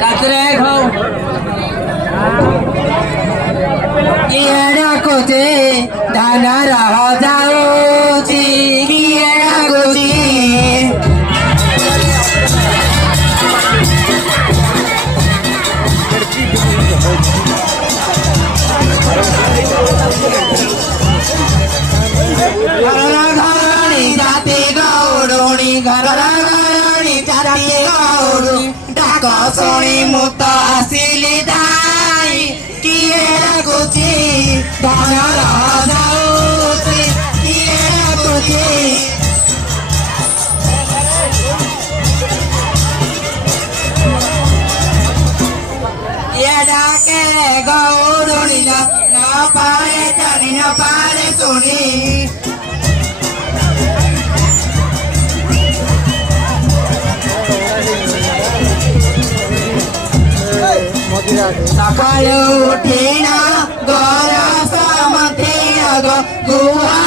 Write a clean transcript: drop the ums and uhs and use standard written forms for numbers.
रात्रे खाओ किएड़ा कोचे धाना रह जाओ किएड़ा कोचे घरा घरानी जाती गौरोनी घरा घरानी जाती गौरोनी डाक सोनी मुत आसिली दाई किएड़ा कोचे धाना रह जाओ किएड़ा कोचे के गौरोनी न पारे जानी न पारे सोनी सकाळ उठीना गोरा समथेना गो गुहा